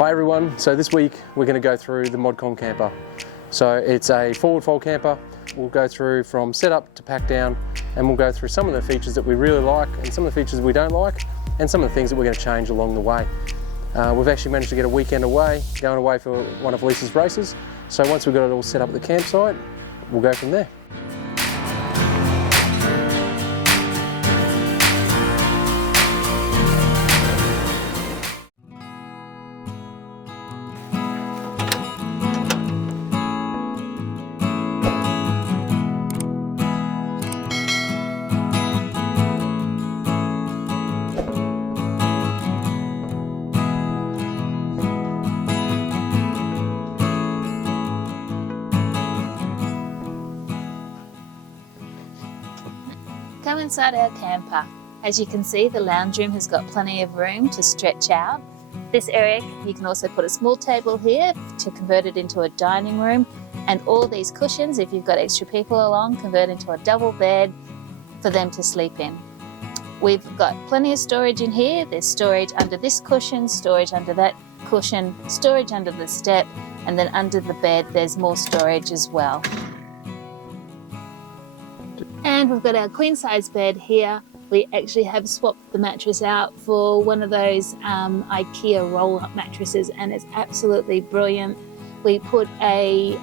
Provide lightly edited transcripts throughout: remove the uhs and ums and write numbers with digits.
Hi everyone, so this week we're going to go through the Modcon Camper. So it's a forward fold camper. We'll go through from setup to pack down, and we'll go through some of the features that we really like and some of the features that we don't like, and some of the things that we're going to change along the way. We've actually managed to get a weekend away, going away for one of Lisa's races. So once we've got it all set up at the campsite, we'll go from there. Come inside our camper. As you can see, the lounge room has got plenty of room to stretch out. This area, you can also put a small table here to convert it into a dining room, and all these cushions, if you've got extra people along, convert into a double bed for them to sleep in. We've got plenty of storage in here. There's storage under this cushion, storage under that cushion, storage under the step, and then under the bed there's more storage as well. And we've got our queen size bed here. We actually have swapped the mattress out for one of those Ikea roll-up mattresses, and it's absolutely brilliant. We put a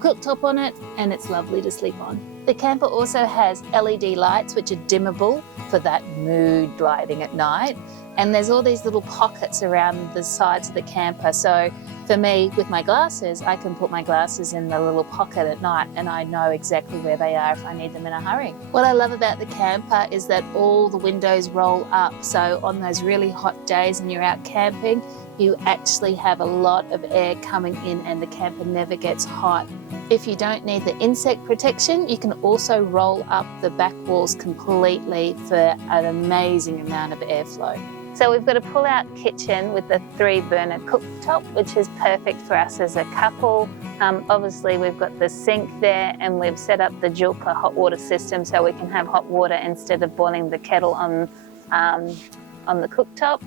cooktop on it, and it's lovely to sleep on. The camper also has LED lights, which are dimmable for that mood lighting at night. And there's all these little pockets around the sides of the camper. So for me, with my glasses, I can put my glasses in the little pocket at night and I know exactly where they are if I need them in a hurry. What I love about the camper is that all the windows roll up. So on those really hot days and you're out camping, you actually have a lot of air coming in and the camper never gets hot. If you don't need the insect protection, you can also roll up the back walls completely for an amazing amount of airflow. So we've got a pull-out kitchen with a 3-burner cooktop, which is perfect for us as a couple. Obviously we've got the sink there, and we've set up the Joolca hot water system so we can have hot water instead of boiling the kettle on the cooktop.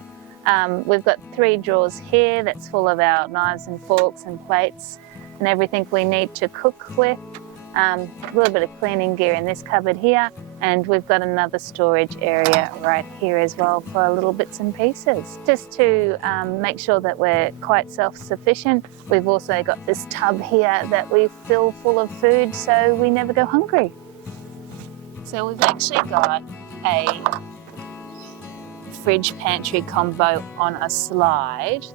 We've got 3 drawers here that's full of our knives and forks and plates and everything we need to cook with. A little bit of cleaning gear in this cupboard here, and we've got another storage area right here as well for little bits and pieces. Just to make sure that we're quite self-sufficient, we've also got this tub here that we fill full of food so we never go hungry. So we've actually got a fridge pantry combo on a slide.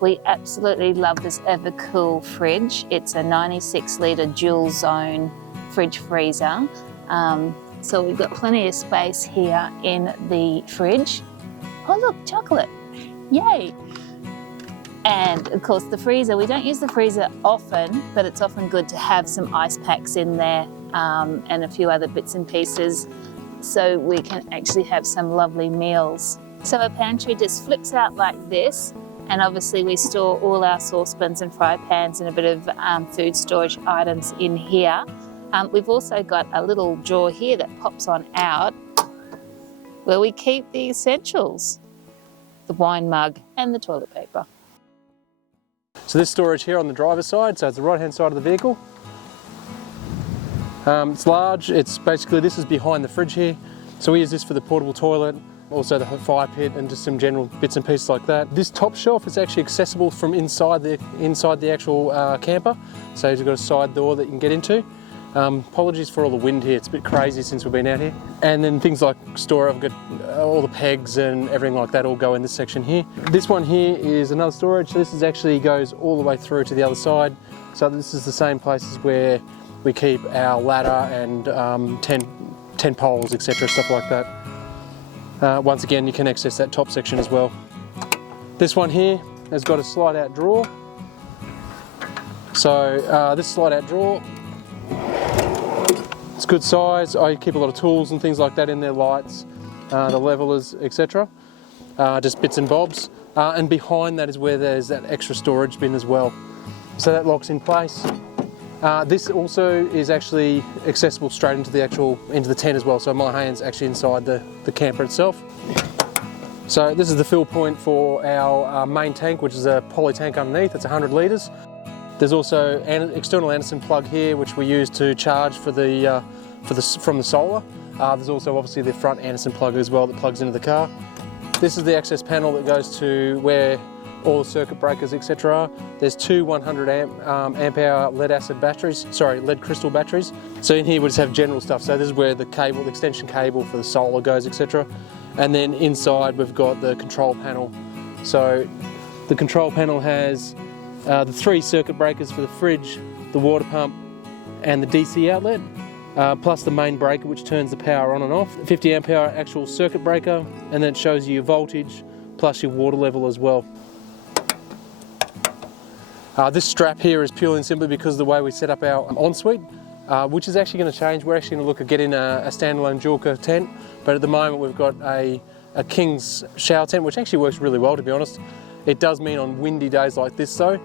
We absolutely love this Evercool fridge. It's a 96-litre dual zone fridge freezer. So we've got plenty of space here in the fridge. Oh look, chocolate, yay! And of course the freezer, we don't use the freezer often, but it's often good to have some ice packs in there and a few other bits and pieces so we can actually have some lovely meals. So our pantry just flips out like this, and obviously we store all our saucepans and fry pans and a bit of food storage items in here. We've also got a little drawer here that pops on out where we keep the essentials, the wine mug and the toilet paper. So this storage here on the driver's side, so it's the right hand side of the vehicle. It's large, it's basically, this is behind the fridge here. So we use this for the portable toilet, also the fire pit and just some general bits and pieces like that. This top shelf is actually accessible from inside the actual camper. So you've got a side door that you can get into. Apologies for all the wind here, it's a bit crazy since we've been out here. And then things like store, I've got all the pegs and everything like that all go in this section here. This one here is another storage, so this is actually goes all the way through to the other side. So this is the same places where we keep our ladder and tent poles, etc., stuff like that. Once again, you can access that top section as well. This one here has got a slide out drawer. So this slide out drawer, it's good size. I keep a lot of tools and things like that in there, lights, the levelers, etc. Just bits and bobs. And behind that is where there's that extra storage bin as well. So that locks in place. This also is actually accessible straight into the tent as well. So my hand's actually inside the camper itself. So this is the fill point for our main tank, which is a poly tank underneath. It's 100 litres. There's also an external Anderson plug here, which we use to charge from the solar. There's also obviously the front Anderson plug as well that plugs into the car. This is the access panel that goes to where all the circuit breakers, etc. are. There's two 100 amp hour lead crystal batteries. So in here we just have general stuff. So this is where the cable, the extension cable for the solar goes, etc. And then inside we've got the control panel. So the control panel has the 3 circuit breakers for the fridge, the water pump and the DC outlet, plus the main breaker which turns the power on and off. 50 amp hour actual circuit breaker, and then it shows you your voltage plus your water level as well. This strap here is purely and simply because of the way we set up our ensuite, which is actually going to change. We're actually going to look at getting a standalone Joolca tent, but at the moment we've got a King's shower tent, which actually works really well, to be honest. It does mean on windy days like this though,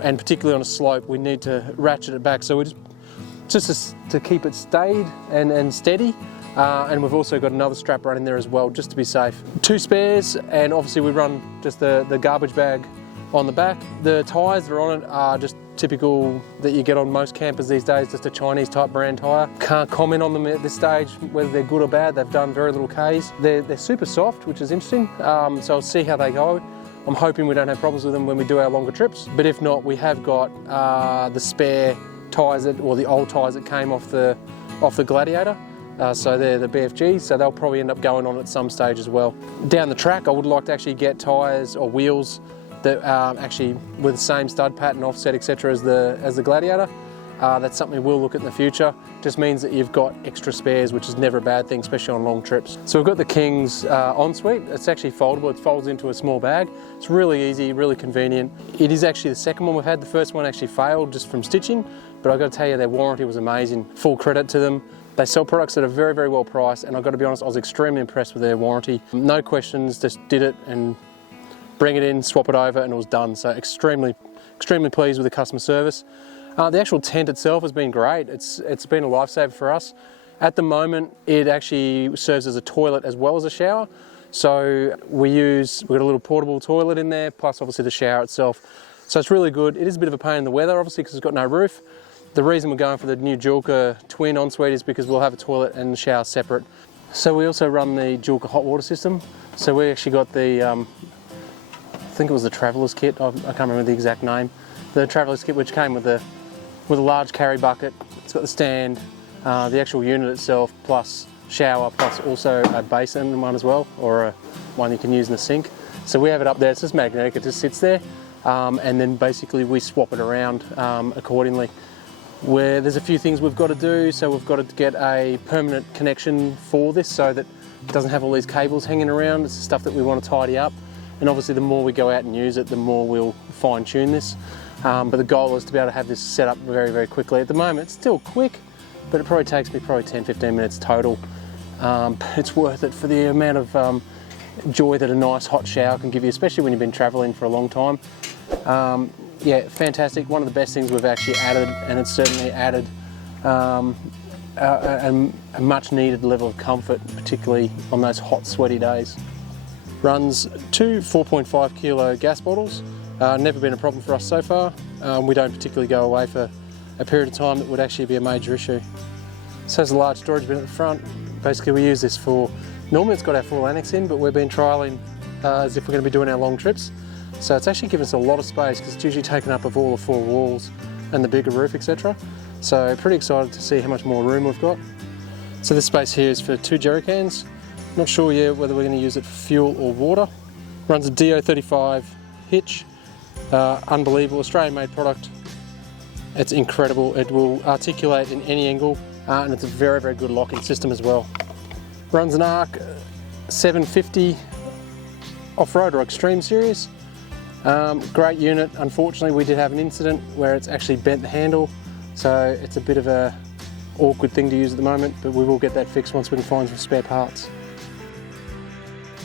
and particularly on a slope, we need to ratchet it back. So we just to keep it stayed and steady. And we've also got another strap running there as well, just to be safe. 2 spares, and obviously we run just the garbage bag on the back. The tyres that are on it are just typical that you get on most campers these days, just a Chinese type brand tyre. Can't comment on them at this stage, whether they're good or bad. They've done very little Ks. They're super soft, which is interesting, so I'll see how they go. I'm hoping we don't have problems with them when we do our longer trips, but if not, we have got the spare tyres, or the old tyres that came off the Gladiator. So they're the BFGs, so they'll probably end up going on at some stage as well. Down the track, I would like to actually get tyres or wheels that actually with the same stud pattern, offset, etc. as the Gladiator. That's something we'll look at in the future. Just means that you've got extra spares, which is never a bad thing, especially on long trips. So we've got the King's ensuite. It's actually foldable. It folds into a small bag. It's really easy, really convenient. It is actually the second one we've had. The first one actually failed just from stitching, but I've got to tell you, their warranty was amazing. Full credit to them. They sell products that are very, very well priced, and I've got to be honest, I was extremely impressed with their warranty. No questions, just did it and bring it in, swap it over, and it was done. So extremely pleased with the customer service. The actual tent itself has been great. It's been a lifesaver for us. At the moment, it actually serves as a toilet as well as a shower. So we've got a little portable toilet in there, plus obviously the shower itself. So it's really good. It is a bit of a pain in the weather, obviously, because it's got no roof. The reason we're going for the new Joolca twin ensuite is because we'll have a toilet and shower separate. So we also run the Joolca hot water system. So we actually got the, I think it was the Traveller's kit. I can't remember the exact name. The Traveller's kit, which came with a large carry bucket. It's got the stand, the actual unit itself, plus shower, plus also a basin one as well, or one you can use in the sink. So we have it up there. It's just magnetic. It just sits there, and then basically we swap it around accordingly. Where there's a few things we've got to do, so we've got to get a permanent connection for this so that it doesn't have all these cables hanging around. It's the stuff that we want to tidy up, and obviously the more we go out and use it, the more we'll fine tune this. But the goal is to be able to have this set up very, very quickly. At the moment it's still quick, but it probably takes me 10-15 minutes total. But it's worth it for the amount of joy that a nice hot shower can give you, especially when you've been travelling for a long time. Yeah, fantastic. One of the best things we've actually added, and it's certainly added a much needed level of comfort, particularly on those hot, sweaty days. Runs 2 4.5 kilo gas bottles. Never been a problem for us so far. We don't particularly go away for a period of time that would actually be a major issue. So there's a large storage bin at the front. Basically we use this for, normally it's got our full annex in, but we've been trialling as if we're going to be doing our long trips. So it's actually given us a lot of space because it's usually taken up of all the 4 walls and the bigger roof, etc. So pretty excited to see how much more room we've got. So this space here is for 2 jerry cans. Not sure yet whether we're going to use it for fuel or water. Runs a DO35 hitch. Unbelievable, Australian made product. It's incredible. It will articulate in any angle, and it's a very, very good locking system as well. Runs an ARC 750 off-road or extreme series. Great unit. Unfortunately we did have an incident where it's actually bent the handle, so it's a bit of a awkward thing to use at the moment, but we will get that fixed once we can find some spare parts.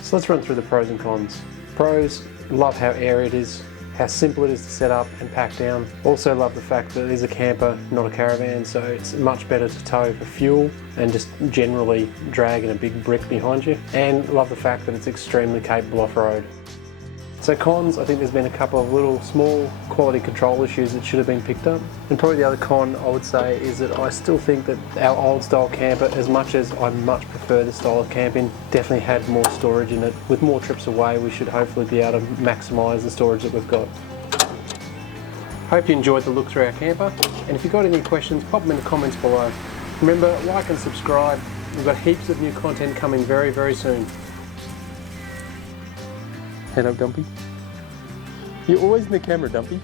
So let's run through the pros and cons. Pros, love how airy it is. how simple it is to set up and pack down. Also love the fact that it is a camper, not a caravan, so it's much better to tow for fuel and just generally dragging a big brick behind you. And love the fact that it's extremely capable off-road. So cons, I think there's been a couple of little small quality control issues that should have been picked up. And probably the other con I would say is that I still think that our old style camper, as much as I much prefer this style of camping, definitely had more storage in it. With more trips away, we should hopefully be able to maximise the storage that we've got. Hope you enjoyed the look through our camper, and if you've got any questions, pop them in the comments below. Remember, like and subscribe. We've got heaps of new content coming very, very soon. Head up, Dumpy. You're always in the camera, Dumpy.